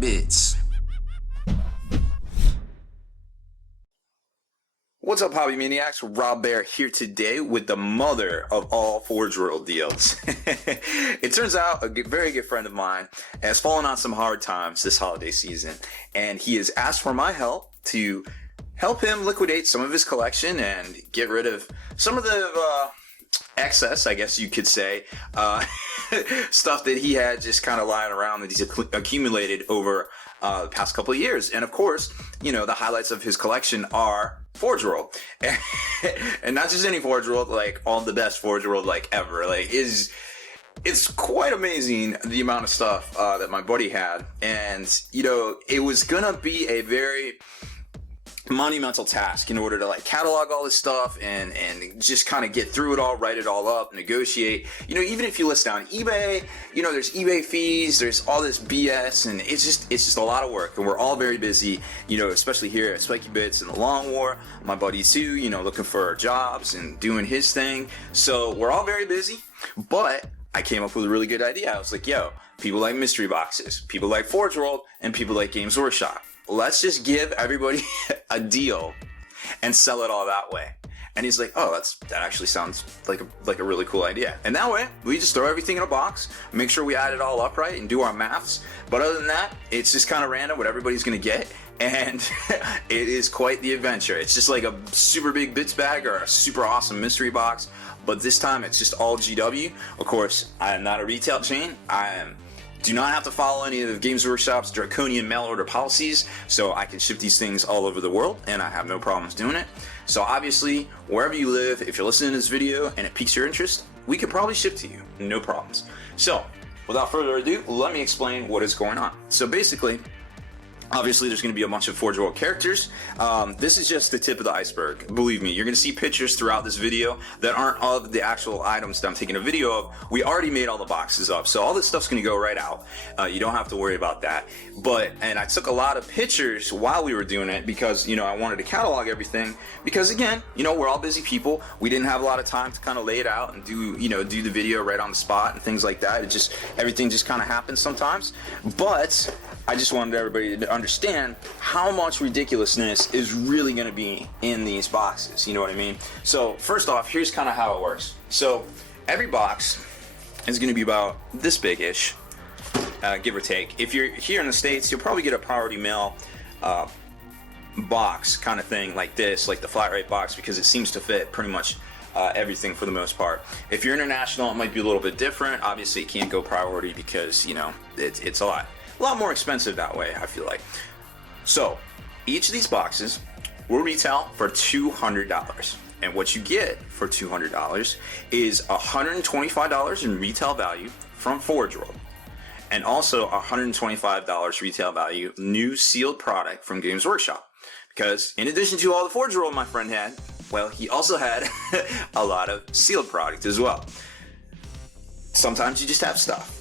Bits. What's up, hobby maniacs? Rob Bear here today with the mother of all Forge World deals. It turns out a very good friend of mine has fallen on some hard times this holiday season, and he has asked for my help to help him liquidate some of his collection and get rid of some of the excess, I guess you could say, stuff that he had just kind of lying around that he's accumulated over the past couple of years. And of course, you know, the highlights of his collection are Forge World. And not just any Forge World, like all the best Forge World like ever. Like it's quite amazing the amount of stuff that my buddy had. And you know, it was gonna be a very monumental task in order to like catalog all this stuff and just kind of get through it all, write it all up, negotiate. You know, even if you list on eBay, you know, there's eBay fees, there's all this BS, and it's just a lot of work, and we're all very busy, you know, especially here at Spiky Bits and the Long War. My buddy too, you know, looking for jobs and doing his thing. So we're all very busy, but I came up with a really good idea. I was like, yo, people like mystery boxes, people like Forge World, and people like Games Workshop. Let's just give everybody a deal and sell it all that way. And he's like, oh, that actually sounds like a really cool idea. And that way, we just throw everything in a box, make sure we add it all up right, and do our maths. But other than that, it's just kind of random what everybody's gonna get. And it is quite the adventure. It's just like a super big bits bag or a super awesome mystery box. But this time, it's just all GW. Of course, I am not a retail chain. Do not have to follow any of Games Workshop's draconian mail order policies, so I can ship these things all over the world, and I have no problems doing it. So obviously, wherever you live, if you're listening to this video and it piques your interest, we could probably ship to you, no problems. So, without further ado, let me explain what is going on. So basically, obviously, there's going to be a bunch of Forge World characters. This is just the tip of the iceberg. Believe me, you're going to see pictures throughout this video that aren't of the actual items that I'm taking a video of. We already made all the boxes up, so all this stuff's going to go right out. You don't have to worry about that. And I took a lot of pictures while we were doing it because, you know, I wanted to catalog everything. Because again, you know, we're all busy people. We didn't have a lot of time to kind of lay it out and do the video right on the spot and things like that. Everything just kind of happens sometimes. But I just wanted everybody to understand how much ridiculousness is really going to be in these boxes. You know what I mean? So first off, here's kind of how it works. So every box is going to be about this big-ish, give or take. If you're here in the States, you'll probably get a priority mail box kind of thing like this, like the flat rate box, because it seems to fit pretty much everything for the most part. If you're international, it might be a little bit different. Obviously, it can't go priority because, you know, it's a lot more expensive that way, I feel like. So each of these boxes will retail for $200, and what you get for $200 is $125 in retail value from Forge World, and also $125 retail value new sealed product from Games Workshop. Because in addition to all the Forge World my friend had, well, he also had a lot of sealed product as well. Sometimes you just have stuff.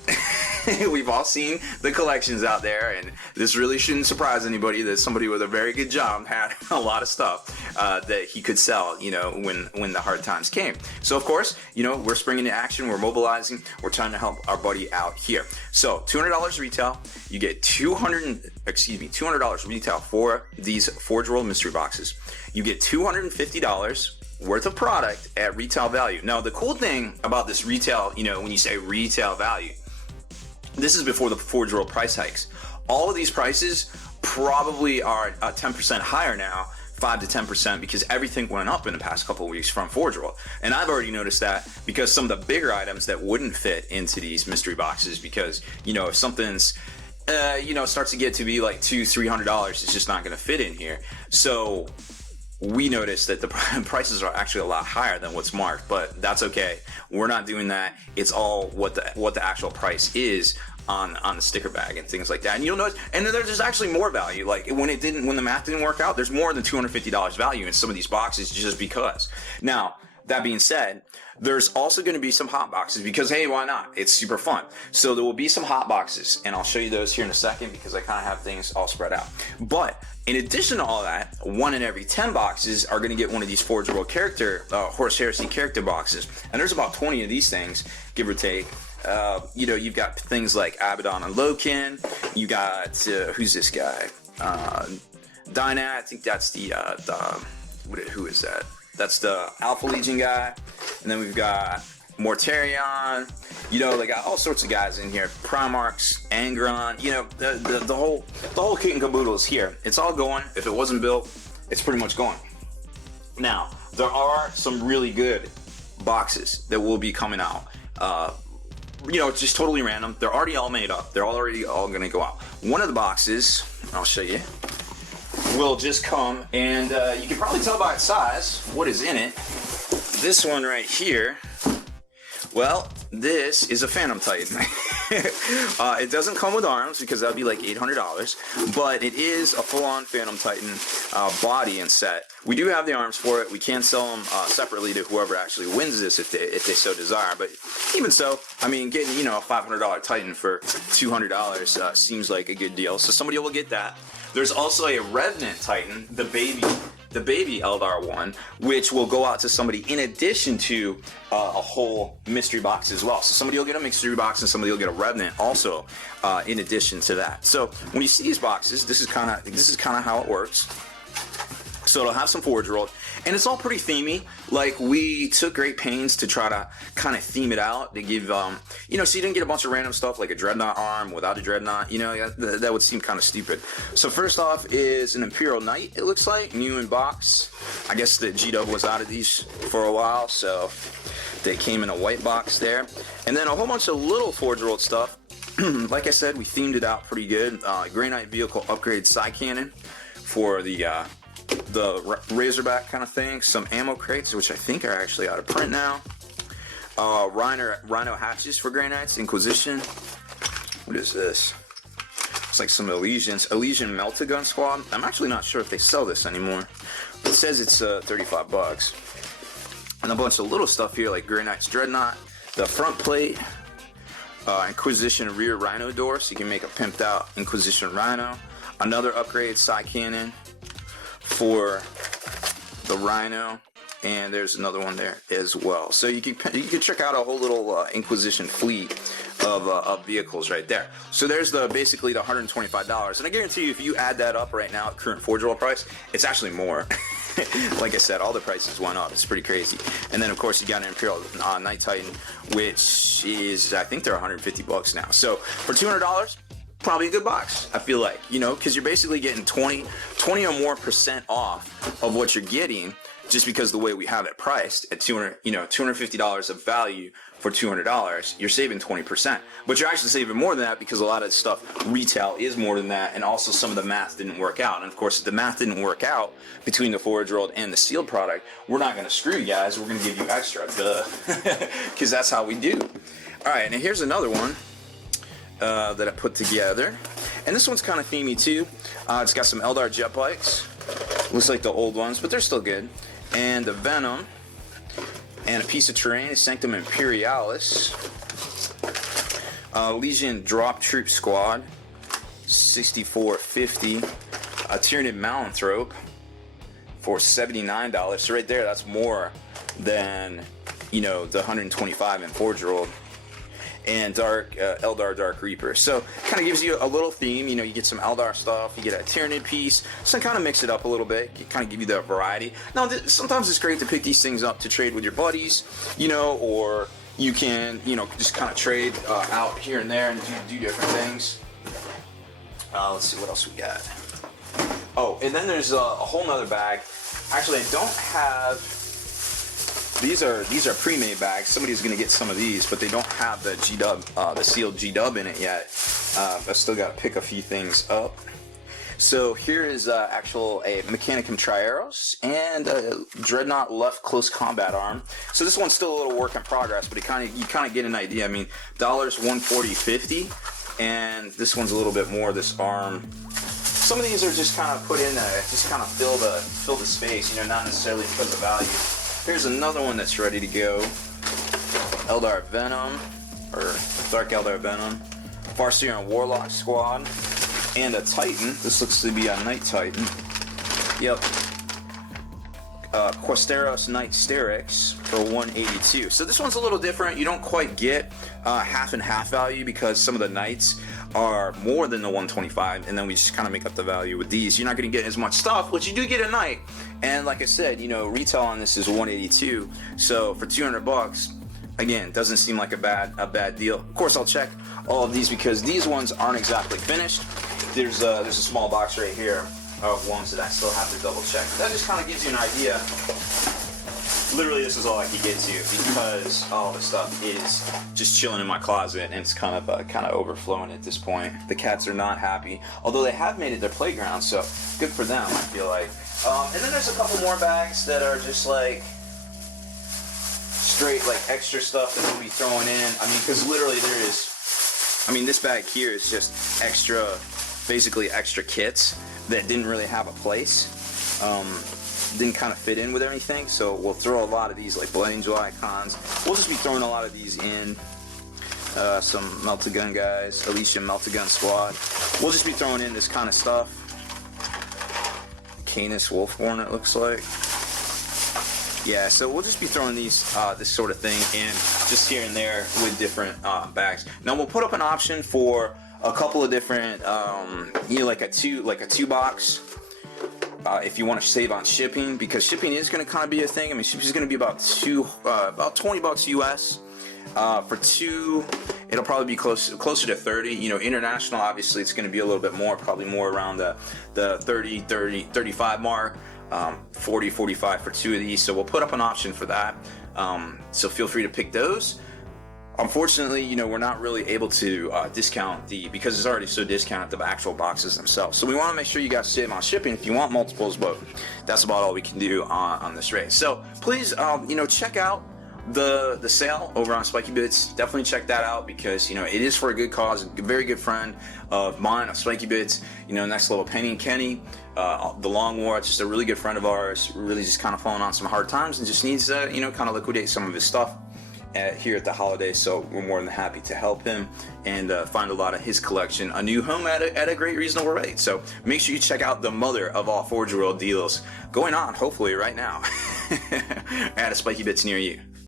We've all seen the collections out there, and this really shouldn't surprise anybody that somebody with a very good job had a lot of stuff that he could sell, you know, when the hard times came. So of course, you know, we're springing into action, we're mobilizing, we're trying to help our buddy out here. So $200 retail, you get $200 retail for these Forge World mystery boxes. You get $250 worth of product at retail value. Now, the cool thing about this retail, you know, when you say retail value, this is before the Forge World price hikes. All of these prices probably are 10% higher now, 5 to 10%, because everything went up in the past couple of weeks from Forge World. And I've already noticed that because some of the bigger items that wouldn't fit into these mystery boxes, because, you know, if something's you know, starts to get to be like $200-300, it's just not going to fit in here. So we noticed that the prices are actually a lot higher than what's marked, but that's okay. We're not doing that. It's all what the actual price is on the sticker bag and things like that. And you'll notice, and then there's actually more value. Like when the math didn't work out, there's more than $250 value in some of these boxes just because. Now, that being said, there's also going to be some hot boxes because, hey, why not? It's super fun. So there will be some hot boxes, and I'll show you those here in a second because I kind of have things all spread out. But in addition to all that, 1 in every 10 boxes are going to get one of these Forge World character, Horus Heresy character boxes. And there's about 20 of these things, give or take. You know, you've got things like Abaddon and Loken. You got who's this guy? Dyna. I think that's who is that? That's the Alpha Legion guy. And then we've got Mortarion. You know, they got all sorts of guys in here. Primarchs, Angron. You know, the whole kit and caboodle is here. It's all going. If it wasn't built, it's pretty much going. Now, there are some really good boxes that will be coming out. You know, it's just totally random. They're already all made up. They're already all going to go out. One of the boxes, I'll show you, will just come, and you can probably tell by its size what is in it. This one right here, well, this is a Phantom Titan. It doesn't come with arms because that would be like $800, but it is a full-on Phantom Titan body and set. We do have the arms for it. We can sell them separately to whoever actually wins this if they so desire. But even so, I mean, getting, you know, a $500 Titan for $200 seems like a good deal. So somebody will get that. There's also a Revenant Titan, the baby Eldar one, which will go out to somebody in addition to a whole mystery box as well. So somebody will get a mystery box and somebody will get a Revenant also in addition to that. So when you see these boxes, this is kind of how it works. So it'll have some Forge World, and it's all pretty themey. Like, we took great pains to try to kind of theme it out to give, you know, so you didn't get a bunch of random stuff like a Dreadnought arm without a Dreadnought. You know, that would seem kind of stupid. So first off is an Imperial Knight, it looks like, new in box. I guess the G-Dub was out of these for a while, so they came in a white box there. And then a whole bunch of little Forge World stuff. Like I said, we themed it out pretty good. Grey Knight Vehicle Upgrade Side Cannon for the Razorback kind of thing. Some ammo crates, which I think are actually out of print now. Rhino hatches for Grey Knights. Inquisition. What is this? It's like some Elysian Meltagun Squad. I'm actually not sure if they sell this anymore. It says it's $35. And a bunch of little stuff here like Grey Knights Dreadnought. The front plate. Inquisition rear Rhino door, so you can make a pimped out Inquisition Rhino. Another upgrade side cannon for the Rhino, and there's another one there as well. So you can check out a whole little Inquisition fleet of vehicles right there. So there's basically the $125, and I guarantee you if you add that up right now at current Forge World price, it's actually more. Like I said, all the prices went up. It's pretty crazy. And then of course you got an Imperial Night Titan, which is, I think they're $150 now. So for $200, probably a good box, I feel like, you know, because you're basically getting 20 or more % off of what you're getting, just because the way we have it priced at $250 of value for $200, you're saving 20%. But you're actually saving more than that because a lot of stuff retail is more than that, and also some of the math didn't work out. And of course, if the math didn't work out between the Forge World and the sealed product, we're not going to screw you guys. We're going to give you extra, because that's how we do. All right, and here's another one that I put together, and this one's kind of themey too. It's got some Eldar jet bikes. Looks like the old ones, but they're still good. And the Venom, and a piece of terrain, Sanctum Imperialis. Legion Drop Troop Squad, 6450. A Tyranid Malanthrope for $79. So right there, that's more than, you know, the $125 in Forge World. And Eldar Dark Reaper. So kind of gives you a little theme. You know, you get some Eldar stuff, you get a Tyranid piece, so kind of mix it up a little bit, kind of give you that variety. Now, sometimes it's great to pick these things up to trade with your buddies, you know, or you can, you know, just kind of trade out here and there and do different things. Let's see what else we got. Oh, and then there's a whole nother bag. Actually, I don't have. These are pre-made bags. Somebody's gonna get some of these, but they don't have the G-Dub, the sealed G-Dub in it yet. I've still got to pick a few things up. So here is a Mechanicum Triaros and a Dreadnought Left Close Combat Arm. So this one's still a little work in progress, but you kind of get an idea. I mean, $140.50, and this one's a little bit more. This arm. Some of these are just kind of put in there, just kind of fill the space. You know, not necessarily because of value. Here's another one that's ready to go. Eldar Venom, or Dark Eldar Venom. Farseer and Warlock Squad. And a Titan. This looks to be a Night Titan. Yep. Questeros Knight Sterix. for 182. So this one's a little different. You don't quite get half and half value because some of the knights are more than the 125, and then we just kind of make up the value with these. You're not going to get as much stuff, but you do get a knight. And like I said, you know, retail on this is 182. So for 200 bucks, again, doesn't seem like a bad deal. Of course, I'll check all of these because these ones aren't exactly finished. There's a small box right here of ones that I still have to double check. That just kind of gives you an idea. Literally, this is all I could get to because all the stuff is just chilling in my closet and it's kind of overflowing at this point. The cats are not happy, although they have made it their playground, so good for them, I feel like. And then there's a couple more bags that are just like straight like extra stuff that we'll be throwing in. I mean, because literally there is, I mean, this bag here is just extra, basically extra kits that didn't really have a place. Didn't kind of fit in with anything, so we'll throw a lot of these like Blood Angel icons. We'll just be throwing a lot of these in. Some Melt-A-Gun guys, Alicia Melt-A-Gun squad. We'll just be throwing in this kind of stuff. Canis Wolfhorn, it looks like. Yeah, so we'll just be throwing these this sort of thing in just here and there with different bags. Now we'll put up an option for a couple of different, you know, like a two box. If you want to save on shipping, because shipping is going to kind of be a thing. I mean, shipping is going to be about 20 bucks US. For two, it'll probably be closer to 30. You know, international, obviously, it's going to be a little bit more, probably more around the 35 mark. 40, 45 for two of these. So we'll put up an option for that. So feel free to pick those. Unfortunately, you know, we're not really able to discount because it's already so discounted, the actual boxes themselves. So we want to make sure you guys save on shipping if you want multiples, but that's about all we can do on this race. So please, you know, check out the sale over on Spiky Bits. Definitely check that out because, you know, it is for a good cause. A very good friend of mine, of Spiky Bits, you know, Next Level Penny and Kenny. The Long War, it's just a really good friend of ours, really just kind of falling on some hard times and just needs to, you know, kind of liquidate some of his stuff here at the holidays. So we're more than happy to help him and find a lot of his collection a new home at a great reasonable rate. So make sure you check out the mother of all Forge World deals going on, hopefully right now, at a Spiky Bits near you.